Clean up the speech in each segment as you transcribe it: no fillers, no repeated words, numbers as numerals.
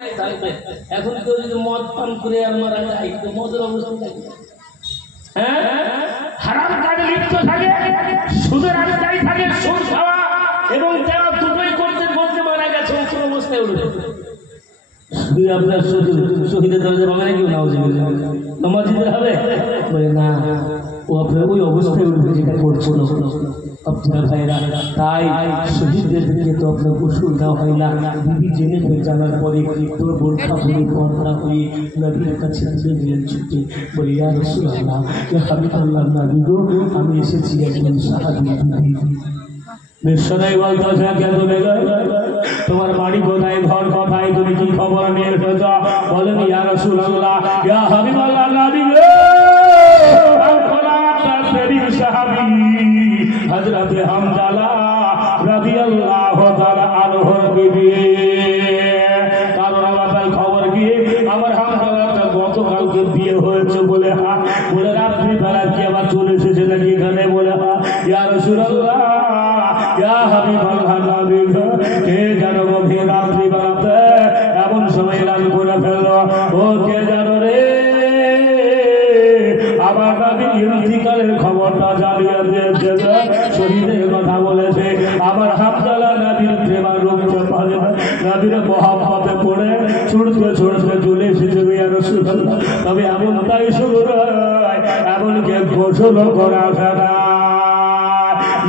এখন কেউ যদি মদ পান করে আর মারা যায় তো মদের অবস্থা থাকে, হ্যাঁ, হারাম কাজে লিপ্ত থাকে, সুদের আড্ডায় থাকে, সুদ খাওয়া এবং যারা দুটোই করতে করতে মারা গেছে কোন অবস্থায় উঠে আপনার শহীদের দরজা ভাঙে নাকি নামাজ দিতে হবে বলে না, ও আপনার ওই অবস্থায় উঠবে যেটা করছিল আপনার ভাইরা। তাই শহীদদের দিকে তো আপনার গোসল দেওয়া হয় না, বিবি জেনে হয়ে জানার পরে তোর বোরখা হয়ে পর্দা হয়ে নবীর কাছে দিলেন ছুটে বলে ইয়া রাসূলুল্লাহ, ইয়া হাবিবাল্লাহ, নবী গো আমি এসেছি একজন সাহাবী বিশ্বরাই বলতেছে কেন তোমার বাড়ি কোথায়, ঘর কোথায়, তুমি কি খবর নিয়ে এসেছো? বলেন ইয়া রাসূলুল্লাহ, ইয়া হাবিবাল্লাহ, নবী গো হযরত হামজালা রাদিয়াল্লাহু তাআলা আনহুর বিবি। কারণ আমার খবর গিয়ে আমার হামজালাটা গতকালকে বিয়ে হয়েছে বলে বলে রাত্রি বেলা কি আবার চলে এসেছে নাকি এখানে বলে ইয়া রাসূলুল্লাহ, ইয়া হাবিবাল্লাহ, নবী গো কে জানো গভীর রাত্রি বেলাতে এমন সময় এলান করে ফেললো, ও কে জানো রে আমার নবীর ইন্তিকালের খবরটা জানিয়ে দিয়েছে, শহীদের কথা বলেছে। আমার হামজালা নবীর প্রেমা রুখতে পারে না, নবীর মহব্বতে পড়ে ছুটতে ছুটতে চলে এসেছে ইয়া রাসূলুল্লাহ। তবে এমনটাই শুরু হয়, এমনকি গোসল করা ছাড়া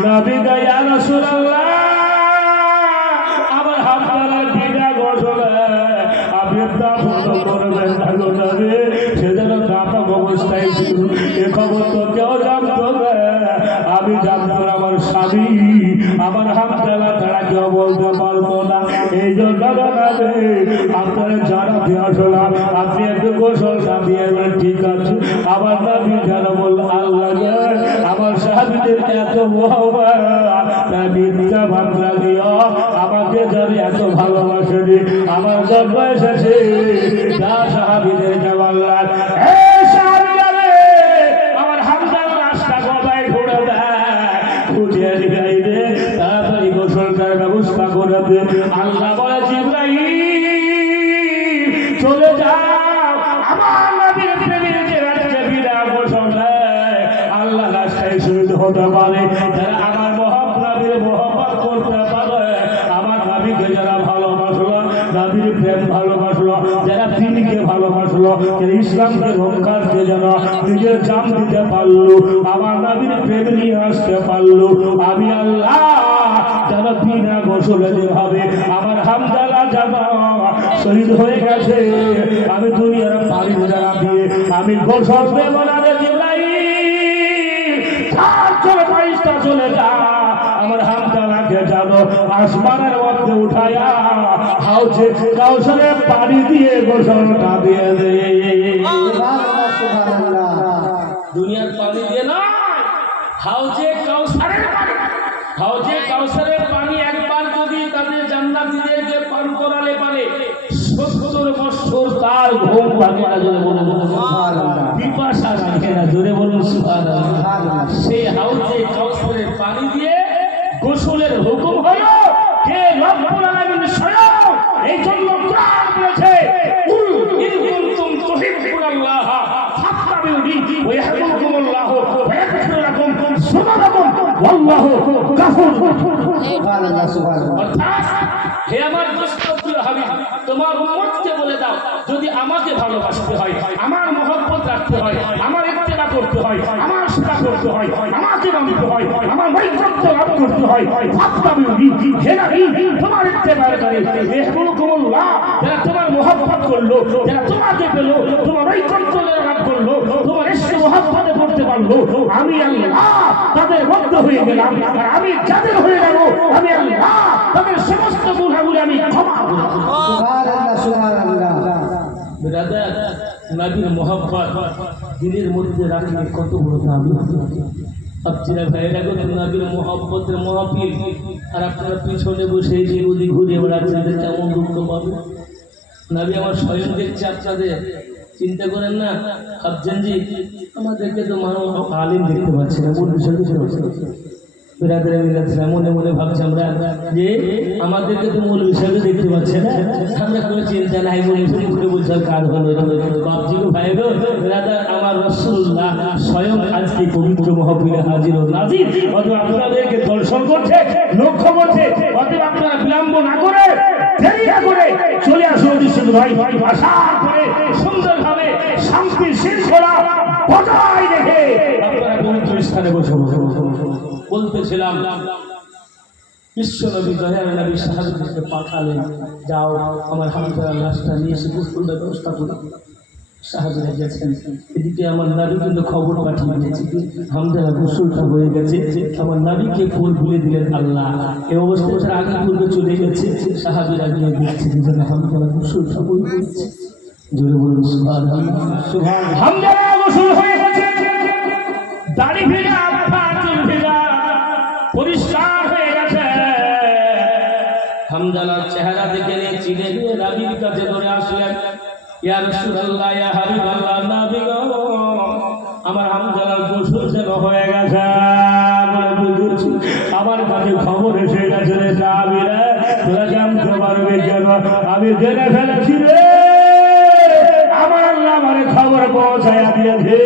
নবী গো ইয়া রাসূলুল্লাহ, আমার হামজালার বিনা গোসলে আপনি দাফন করবেন না গো নবী, সেজন্য নাপাক অবস্থায় ছিল, এ খবর তো কেউ জানতো না, আমি জানতাম, আমার স্বামী আমার হামজালা ছাড়া কেউ বলতে পারতো না। এই জন্য আপনারা জানাতে আসলাম, আপনি একটু গোসল দিয়ে ঠিক আছে। আমার নবী যেন বল আল্লাহ আমার সাহাবীদের এত মহব্বত মিথ্যা ভাবনা দিও, আমাকে যেন এত ভালোবাসেনি, আমার জন্ম এসেছে যা সাহাবীদের আল্লাহ আমার হামজালা রাস্তা গবায় ঘুরে দেয়, খুঁজে দিই রে তাড়াতাড়ি গোসল করার ব্যবস্থা করে দে। আল্লাহ বলে জিবরাইল চলে যাও, আমার নবীর প্রেমের যে রাস্তা বিনা গোসল দেয় আল্লাহ রাস্তায় শহীদ হতে পারে, যারা আমার নবীর মহব্বত করতে পারে, আমার নবীকে যারা ভালোবাসলো, নবীর প্রেম ভালোবাসলো, যারা দিনকে ভালোবাসলো, ইসলামকে রক্ষার্থে যেন নিজের জান দিতে পারলো, আমার নবীর প্রেম নিয়ে আসতে পারলো, আমি আল্লাহ যেন বিনা গোসলে হবে আমার হামজালা যেন শহীদ হয়ে গেছে, আমি দুনিয়ার পানি যারা দিয়ে আমি গোসল দেব না রে জিবরাইল, চলে যা আমার হামজালাকে যেন আসমানের মধ্যে উঠায়া হাউজে কাউসারে পানি দিয়ে গোসলটা দিয়ে দে। দুনিয়ার পানি দিয়ে না, হাউজে কাউসারের পানি, হাউজে কাউসারের পানি একবার যদি তাদের জান্নাতীদেরকে পান করালে পারে ৭০ বছর তার ঘুম ভাঙে না, জোরে বলুন সুবহানাল্লাহ, পিপাসা লাগে না, জোরে বলুন সুবহানাল্লাহ। সেই হাউজে কাউসারের পানি দিয়ে গোসলের হুকুম হলো কে রব্বুল আলামিন স্বয়ং। এই জন্য কোরআন বলেছে কুল ইন কুনতুম তুহিব্বুনাল্লাহ ফাত্তাবিউনি ওয়া ইয়াহদিকুমুল্লাহু ওয়া ইয়াগফির লাকুম যুনুবাকুম ওয়াল্লাহু গফুর। সুবহানাল্লাহ, সুবহানাল্লাহ। অর্থাৎ হে আমার দোস্ত হাবিব, তোমার উম্মতকে বলে দাও যদি আমাকে ভালোবাসতে হয়, আমার মহব্বত রাখতে হয়, আমার ইত্তেবা করতে হয়, আমার সেবা করতে হয়, আমাকে মানতে হয়, আমার নৈকট্য লাভ করতে হয়, ফাত্তাবিউনি, হে নবী তোমার ইত্তেবাকারী ইয়াহদিকুমুল্লাহ, যারা তোমার মহব্বত করলো, যারা তোমাকে পেল, তোমার নৈকট্য লাভ করলো, তোমার ইশকে মহব্বতে পড়তে পারলো, আমি আল্লাহ তাদের মধ্য হয়ে গেলাম, আর আমি যাদের হয়ে গেল আমি আল্লাহ তাদের সমস্ত গুনাহগুলো আমি ক্ষমা করে দেব। সুবহানাল্লাহ, সুবহানাল্লাহ। ব্রাদার, নবীর মহব্বত দিলের মধ্যে রাখলে কত বড় দাবি। আপনারা ভাইরা গো নবীর মহব্বতের মহফিল, আর আপনারা পিছনে বসে যে গদি ঘুরে বেড়াচ্ছেন, কেমন দুঃখ পাবে। নবী আমার স্বয়ং দেখছে আপনাদের, চিন্তা করেন না। হাফজানজি আমাদেরকে তো মানুষ আলিম দেখতে পাচ্ছে না, কোন বিষয় বেরাদের মনে মনে ভাবছি আমরা যে আমাদেরকে তো মূল হিসাবে দেখতে পাচ্ছে না, আমরা কোনো চিন্তা নাই, মনে করে বলছার কাজ হলো বাপজি গো ভাই গো বেরাদার, আমার রাসূলুল্লাহ স্বয়ং আজকে পবিত্র মহফিলে হাজির ও নাজির। অতএব আপনাদেরকে দর্শন করছে, লক্ষ্য করছে, অতএব আপনারা বিলম্ব না করে দেরি না করে চলে আসুন শুধু ভাই ভাষা করে সুন্দরভাবে শান্তি শৃঙ্খলা বজায় রেখে আপনারা পবিত্র স্থানে বসে বলতেছিলাম বিশ্ব নবী দয়ার নবী সাহাবীদেরকে পাঠালেন, যাও আমার হামজার লাশটা নিয়ে এসে গোসলের ব্যবস্থা করো। সাহাবীরা গেছেন, এদিকে আমার নবী কিন্তু খবর পাঠিয়ে দিয়েছে হামজার গোসলটা হয়ে গেছে, আমার নবীকে ফুল ভুলে দিলেন আল্লাহ। এই অবস্থায় আগে পূর্বে চলে গেছে, সাহাবীরা গিয়ে দেখছেন যেন হামজার গোসলটা হয়ে গেছে। জোরে বলুন সুবহানাল্লাহ। হামজার গোসল হয়ে গেছে, দাড়ি ভিজা, চুল ভিজা, পরিষ্কার হয়ে গেছে। হামজালার চেহারা দেখে নিয়ে চিনে নিয়ে নবীর কাছে ধরে আসলেন, ইয়া রাসূলুল্লাহ, ইয়া হাবিবাল্লাহ, নবী গো আমার হামজালার গোসল যেন হয়ে গেছে, আমার কাছে খবর এসে গেছে রে সাহাবীরা, তোরা জানতে পারবে কেন? আমি জেনে ফেলেছি রে, আমার আল্লাহ আমারে খবর পৌঁছায় দিয়েছে।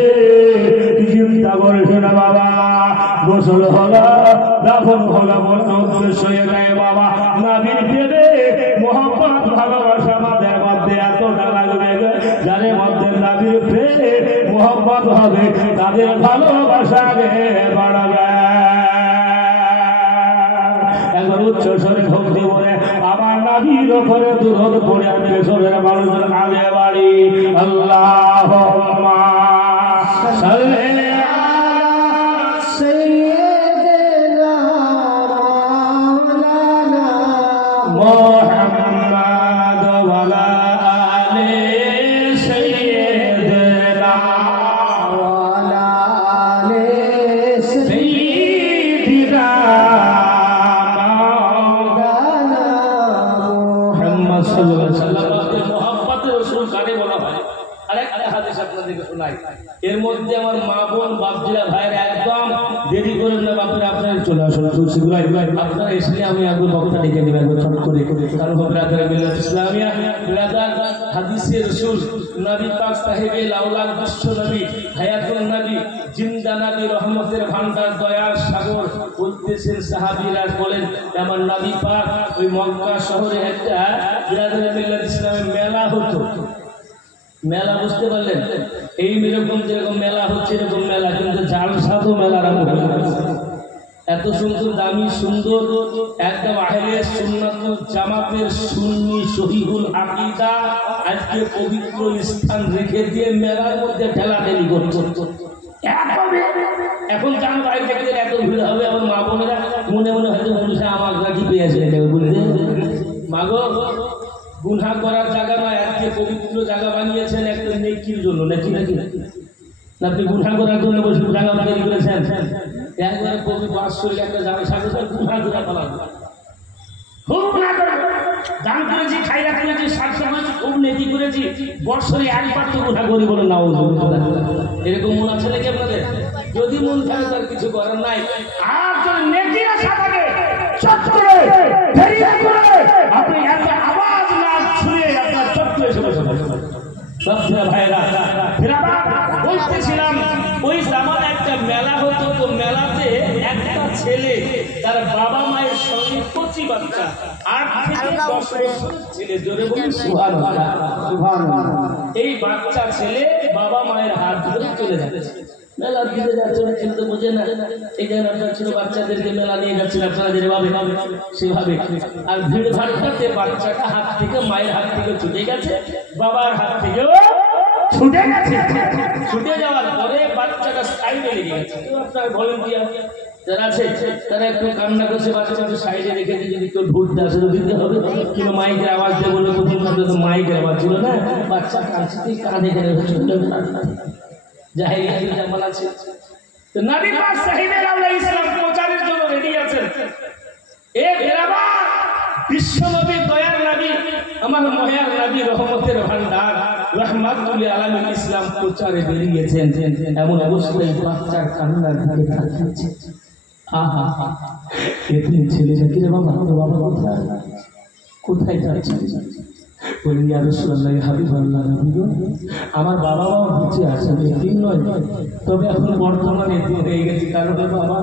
চিন্তা করিস না বাবা, গোসল হলো, দাফন হলো, বলতে উদ্দেশ্য এটাই বাবা, নবীর প্রেমে মোহাম্মদ ভালোবাসা আমাদের মধ্যে এতটা লাগবে, যাদের মধ্যে নবীর প্রেমে মোহাম্মদ হবে তাদের ভালোবাসা বাড়াবে। একবার উচ্চ স্বরে ভক্তি বলে আমার নবীর ওপরে দুরূদ পড়ে পেছনের মানুষের আগে বাড়ি আল্লাহুম্মা সাল্লি মুহাম্মদ ওয়ালা আলি সাইয়্যিদিনা ওয়ালা আলি সাইয়্যিদিনা মুহাম্মদ সাল্লাল্লাহু আলাইহি ওয়াসাল্লাম। মুহাম্মদের রাসূল কাকে বলা হয়? আরেকটা হাদিস আপনাদেরকে শোনাই। এর মধ্যে আমার মা বোন বাপজিরা ভাইয়েরা একদম দেরি করেন না, বাপরা আপনারা চলে আসুন শীঘ্রই, আপনারা এসে আমি একবার বক্তা ডেকে নেব একবার ছোট করে, কারণ ব্রাদার মিল্লাত ইসলামিয়া ব্রাদার হাদিসে রাসূল নবী পাক সাহেবে লাউলাদ বিশ্ব নবী হায়াতুন নবী জিন্দা নবী রহমতের ভান্ডার দয়ার সাগর বলতেছেন। সাহাবীরা বলেন আমার নবী পাক ওই মক্কা শহরে একটা ব্রাদার মিল্লাত ইসলামের মেলা হতো। মেলা বুঝতে পারলেন? এই এরকম যেরকম মেলা হচ্ছে এরকম মেলা, কিন্তু জালসাতো মেলার এত সুন্দর দামি সুন্দর একদম আহলে সুন্নাত জামাতের সুন্নি সহিহুল আকীদা আজকে পবিত্র স্থান রেখে দিয়ে মেলার মধ্যে ঠেলাঠেলি করছে। এখন জান ভাই দেখলে এত ভিড় হবে, আমার মা বোনেরা মনে মনে হয়তো মানুষে আমার রাখি পেয়েছে বুঝলে মাগো, গুনাহ করার জায়গা নয়, আজকে পবিত্র জায়গা বানিয়েছেন একটা নেকির জন্য, নাকি নাকি আপনি গুনাহ করার জন্য বসে জায়গা তৈরি করেছেন। একবারে কবি বাস করে একটা জায়গা সাথে গুনাহ করে ফেলাবো, খুব গুনাহ করে দান করেছি, খাইরা করেছি, সাতটা করেছি, খুব নেকি করেছি, বছরে একবার তো গুনাহ করি বলে নাও। এরকম মন আছে নাকি আপনাদের? যদি মন থাকে তার কিছু করার নাই। আর যদি নেকির আশা থাকে চট করে দেরি করে আপনি একটা আওয়াজ না শুনে আপনার চট্টে এসে বসে সবচেয়ে ভাইরা বলতেছিলাম ওই জামানে একটা মেলা হতো, তো মেলাতে একটা ছেলে তার বাবা মায়ের সঙ্গে কচি বাচ্চা 8 থেকে 10 বছর ছেলে, জোরে বলুন সুবহানাল্লাহ সুবহানাল্লাহ। এই বাচ্চা ছেলে বাবা মায়ের হাত ধরে চলে যাচ্ছে, মেলা দিতে যাচ্ছে, কিন্তু বোঝে না। এই যে আপনার ছোট বাচ্চাদেরকে মেলা নিয়ে যাচ্ছেন আপনারা যেভাবে সেভাবে, আর ভিড় ভাড়টাতে বাচ্চাটা হাত থেকে মায়ের হাত থেকে ছুটে গেছে, বাবার হাত থেকেও ছুটে গেছে। ছুটে যাওয়ার পরে বাচ্চাটা সাইডে লেগে গেছে। আপনার ভলেন্টিয়ার যারা আছে তারা একটু কান্না করছে, বাচ্চাকে সাইডে রেখে দিয়ে যদি কেউ ঢুকতে আসে তো দিতে হবে, কিংবা মাইকের আওয়াজ দিয়ে বললে প্রথম তো মাইকের আওয়াজ ছিল না, বাচ্চা কাঁদছে কাঁধে গেলে জাহেলিয়াতের জামানা ছিল। তো নবী পাক সাহিবের আল্লাহ ইসলাম প্রচারের জন্য রেডি আছেন। এ বেরাবা বিশ্ব নবী দয়ার নবী আমার মহান নবী রহমতের ভান্ডার রহমাতুল আলামিন ইসলাম প্রচারে বেরিয়েছেন। এমন অবস্থায় বাচ্চার কান্নার দিকে তাকিয়েছে। এতে ছেলে যাকে রে বাবা, বাবা কোথায় কোথায় যাচ্ছে? বলে ইয়া রাসূলুল্লাহ হাবিবাল্লাহ নবী গো, আমার বাবা মা বেঁচে আছেন, এতিম নয়, তবে এখন বর্তমানে এতিম হয়ে গেছে, কারণ বাবা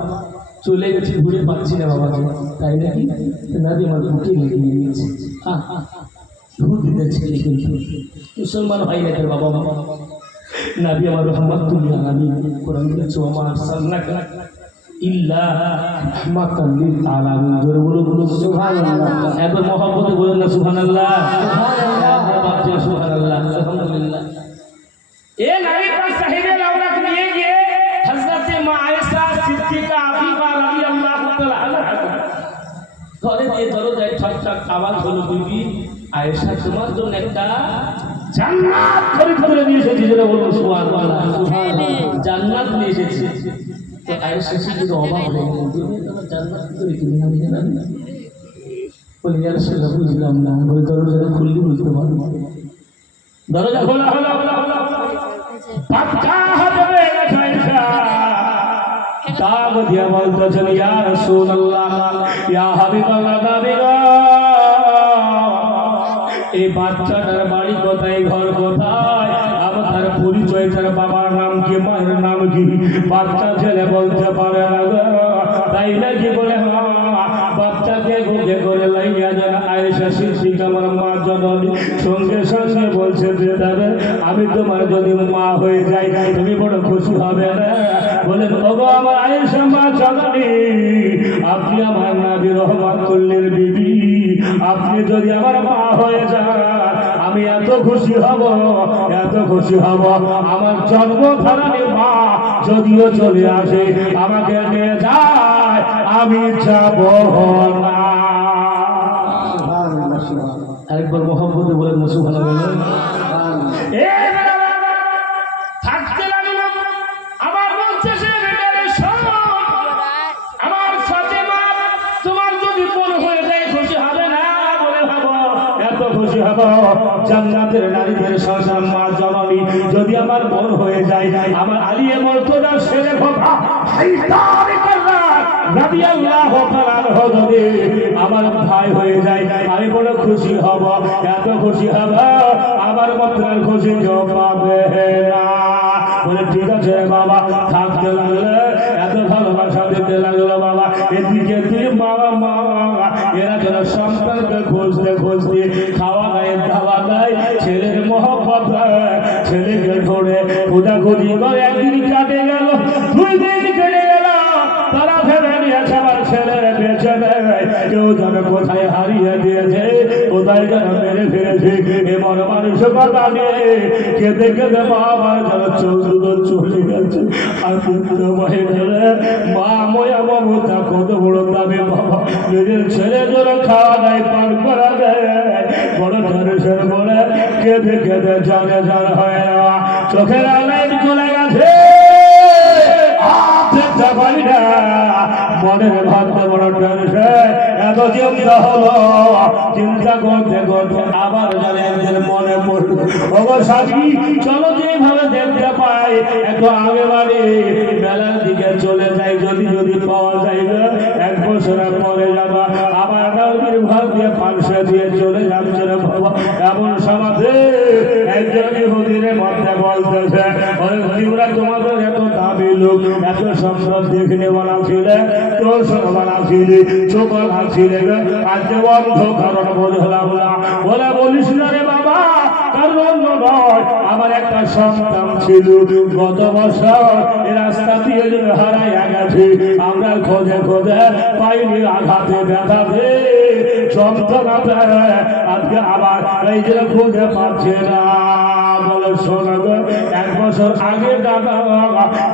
চলে গেছে, ঘুরে পাচ্ছি না বাবাকে। তাই নাকি? নাবি আমার বুকে লেগে গিয়েছে। ভুল দিতে ছেলে কিন্তু মুসলমান হয় না বাবা বাবা। নাবি আমার রহমাতুল্লাহ আলামিন কোরআন বলেছে ওমা আরসালনাকা ইল্লা রাহমাতাল লিল আলামিন। জোরে বলো সুবহানাল্লাহ। একবার মহব্বতে বলেন না সুবহানাল্লাহ। সুবহানাল্লাহ সুবহানাল্লাহ আলহামদুলিল্লাহ। এ নবী পাক সাহিবে লাওলাক নিয়ে গিয়ে হযরত মা আয়েশা সিদ্দিকা আফিফা রাদিয়াল্লাহু তাআলা আনহা ঘরে দিয়ে দরজায় ঠক ঠক আওয়াজ হলো, বিবি আয়েশা তোমার জন্য একটা জান্নাত খরিদ করে নিয়ে এসেছি। যেটা বলবো সুবহানাল্লাহ জান্নাত নিয়ে এসেছি। তো আয়েশা শুধু অবাক হয়ে গেলেন, তুমি তোমার জান্নাত করে কিনে আনলে না? বলে ইয়া রাসূলুল্লাহ বুঝলাম না। বলে দরজাটা খুললে বুঝতে পারবো। দরজা খোলা হলো, বাচ্চা হবে আয়েশা ডাক দিয়া বলতেছেন ইয়া রাসূলুল্লাহ ইয়া হাবিবাল্লাহ নবী গো, এই বাচ্চাটার বাড়ি কোথায়, ঘর কোথায়, আবার তার পরিচয়, তার বাবার নাম কি, মায়ের নাম কি? বাচ্চা ছেলে বলতে পারে না গো। তাই নাকি? বলে বাচ্চাকে বুকে করে লাইয়া যেন আয়েশা সিদ্দিকা আমার মা জননী সঙ্গে সঙ্গে বলছে যে দাদা আমি তোমার যদি মা হয়ে যাই তুমি বড় খুশি হবে না? বলে ওগো আমার আয়েশা মা জননী, আপনি আমার নবী রহমাতুল্লিল বিবি, আপনি যদি আমার মা হয়ে যান আমি এত খুশি হব, এত খুশি হব। আমার জন্মধারণী মা যদিও চলে আসে আমাকে নিয়ে যায়, আমি যাব না। আরেকবার মোহাম্মদে বলেন সুবহানাল্লাহ। থাকতে লাগলো, আমার বলছে সে আমার ফাতেমা তোমার যদি মন হয়ে যায় খুশি হবে না? বলে ভাবো এত খুশি হব, জান্নাতের নারীদের সংসার মা জননী যদি আমার মন হয়ে যায়, আমার আলিয়ে মর্তদা ছেলে কথা রাদিয়াল্লাহু তাআলা আনহু যদি আমার ভাই হয়ে যায় আমি বড় খুশি হব, এত খুশি হব আমার মতন খুশি কেউ পাবে না। বলে ঠিক আছে বাবা। থাকতে লাগলে এত ভালোবাসা দিতে লাগলো বাবা। এদিকে তুই বাবা মা এরা যেন সন্তানকে খুঁজতে খুঁজতে খাওয়া নাই দাওয়া নাই, ছেলের মহব্বত ছেলেকে ধরে খোঁজাখুঁজি করে একদিন কাটে গেল, 2 দিন কেটে গেল, তারা ফেলে নিয়েছে আমার ছেলের বেঁচে নেয়, কেউ যেন কোথায় হারিয়ে দিয়েছে, কোথায় যেন মেরে ফেলেছে। এমন মানসিকতা নিয়ে কেঁদে কেঁদে বাবার যেন চৌদ্দ চলে গেছে। আর পুত্র বহে গেলে মা ময়া মমতা কত বড় দাবি বাবা, নিজের ছেলে যেন খাওয়া দেয় পান করা দেয়, বড় টেনশন বলে কেঁদে কেঁদে জানে জান হয় না, চোখের আলাই চলে গেছে, মনের ভাবতে বড় টেনশন, এত চিন্তা হলো, চিন্তা করতে করতে আবার জানে একদিন মনে পড়ল, অবসাদী চলো যেভাবে দেখতে পাই একটু আগে বাড়ি বেলার দিকে চলে যাই, যদি যদি পাওয়া যায় না 1 বছর পরে যাবা আবার নদীর ঘর দিয়ে 500 দিয়ে চলে যাচ্ছে রে বাবা। এমন সমাজে একজন ইহুদির মধ্যে বলতেছে তোমরা তোমাদের এত দামি লোক, এত সুন্দর দেখলে বলা ছিলে, তোর বলা ছিলে, চোখ বলা ছিলে, আজকে অন্ধ কারণ বুঝলাম না। বলে বলিস না রে বাবা, কারণ নয়, আমার একটা সন্তান ছিল গত বছর এই রাস্তা দিয়ে হারাইয়া গেছে, আমরা খোঁজে খোঁজে পাইনি, আঘাতে ব্যথাতে যন্ত্রণাতে আজকে আবার এই যে খুঁজে পাচ্ছে না। বলে শোনা গো, 1 বছর আগে দাদা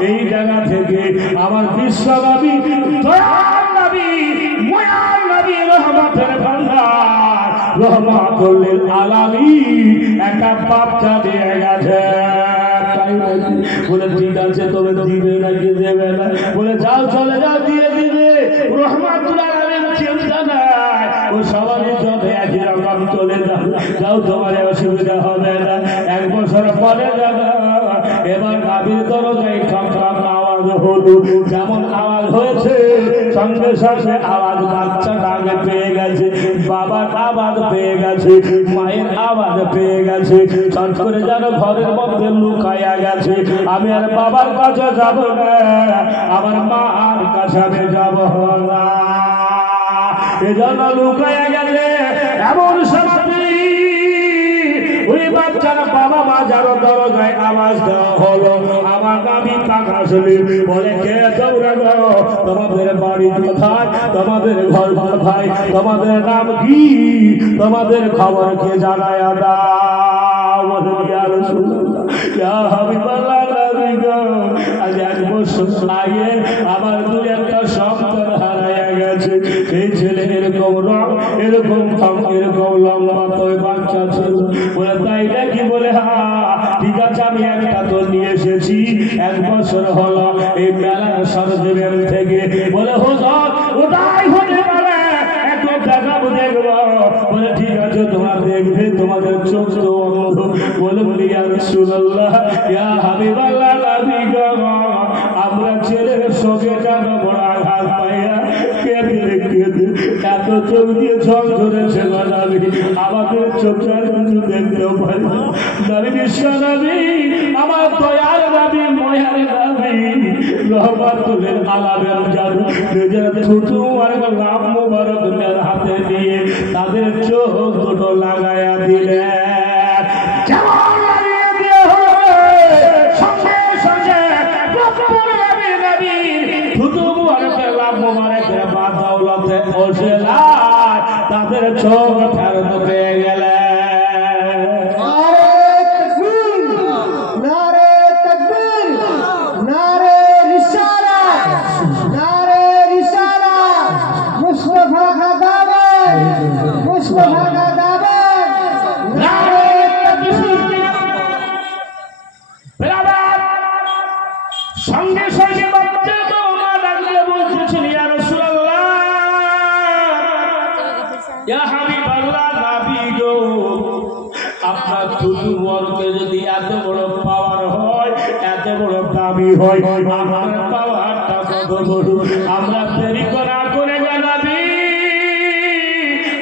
এই জায়গা থেকে আমার বিশ্বনবী দয়াল নবী মায়ার নবী রহমতের ভান্ডার রহমাতুল লিল আলামিন একটা বাচ্চা দিয়ে গেছে। বলে ঠিক আছে, তবে দিবে নাকি দেবে না? বলে যাও চলে যাও, দিয়ে দিবে, রহমাতুল আলামিন চিন্তা নাই, ও সবারই জন্য একই রকম চলে যাও, যাও তোমার অসুবিধা হবে না। 1 বছর পরে যাবে, এবার নাবির দরজায় ঠক ঠক আওয়াজ আওয়াজ হলো, যেমন আওয়াজ হয়েছে সঙ্গে সঙ্গে আওয়াজ বাচ্চা আগে পেয়ে গেছে, বাবার আওয়াজ পেয়ে গেছে, মায়ের আওয়াজ পেয়ে গেছে, চট করে যেন ঘরের মধ্যে লুকাইয়া গেছে। আমি আর বাবার কাছে যাব না, আমার মার কাছে আমি যাব না, এজন্য লুকাইয়া গেছে। এমন সময় ওই বাচ্চারা বাবা মা যারো দরজায় আওয়াজ দেওয়া হলো, আমার নামি তাকাশলি বলে, কে তোমরা গো, তোমাদের বাড়ি কোথায়, তোমাদের ঘর কোথায়, তোমাদের নাম কি, তোমাদের খবর কে জানায় দাও। বলে ইয়া রাসূলুল্লাহ, ইয়া হাবিবাল্লাহ, নবী গো, আজ 1 বছর আগে আমার দুই একটা সন্তান হারাইয়া গেছে। এই ছেলে এরকম রং, এরকম ঢং, এরকম লম্বা তো বাচ্চা ছিল। বলে তাই নাকি? বলে হ্যাঁ, ঠিক আছে, আমি একটা তো নিয়ে এসেছি, 1 বছর হলো এই মেলার সরজমিন থেকে। বলে হুজুর, ওটাই হতে পারে, একটু দেখাবো, দেখবো। বলে ঠিক আছে, তোমরা দেখবে, তোমাদের চোখ তো অন্ধ। বলে ইয়া রাসূলুল্লাহ, ইয়া হাবিবাল্লাহ, নবী গো, আমরা ছেলের সঙ্গে কেন বড় আঘাত পাইয়া কেঁদে কেঁদে এত চোখ দিয়ে জল ধরেছে নবী, আমাদের চোখটা কিছু দেখতেও পাই না। নবী বিশ্ব নবী, আমার দয়াল নবী, ময়ার নবী, রহমাতুল আলামিন জাদু নিজের ছোট আর নাম মুবারক হাতে নিয়ে তাদের চোখ দুটো লাগাইয়া দিলেন। তাদের চোখ ফেরত পেয়ে গেলেন। সঙ্গে সঙ্গে আপনার দুর্বলকে যদি এত বড় পাওয়ার হয়, এত বড় দাবি হয়, আমার পাওয়ারটা কত বড়। আমরা দেরি করা করে জানাবি,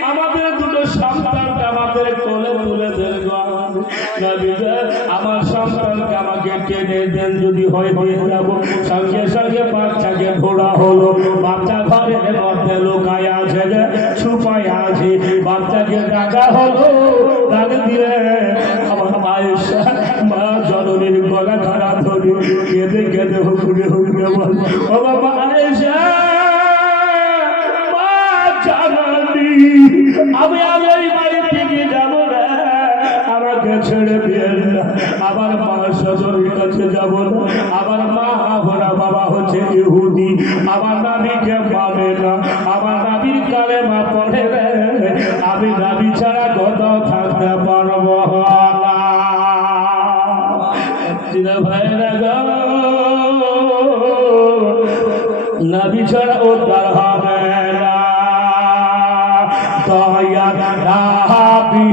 আমাদের দুটো সন্তানকে আমাদের কোলে তুলে দেন। আমার সন্তানকে আমাকে টেনে দেন, যদি হয় হয়ে যাব। সঙ্গে সঙ্গে বাচ্চাকে ঘোড়া হলো, বাচ্চা ঘরের মধ্যে লুকায় আছে, ছুপায় আছে। বাচ্চাকে ডাকা হলো, ডাক দিলে আমার মায়েশা, মা জননীর গলা ধরা ধরে কেঁদে কেঁদে হুকুরে হুকুরে বল, ও বাবা আয়েশা, মা জননী, আমি আর ওই বাড়ি থেকে যাবো না, আমাকে ছেড়ে দিয়ে না, আমার মা শ্বশুরের কাছে যাব না। আমার মা ভরা বাবা হচ্ছে ইহুদি, আমার নাবিকে মানে না, আমার নাবির কালেমা পড়ে, আমি নাবি ছাড়া কোথাও থাকতে পারবো না। ভাইরা গো, নাবি ছাড়া উদ্ধার হবে না। দয়া নাবি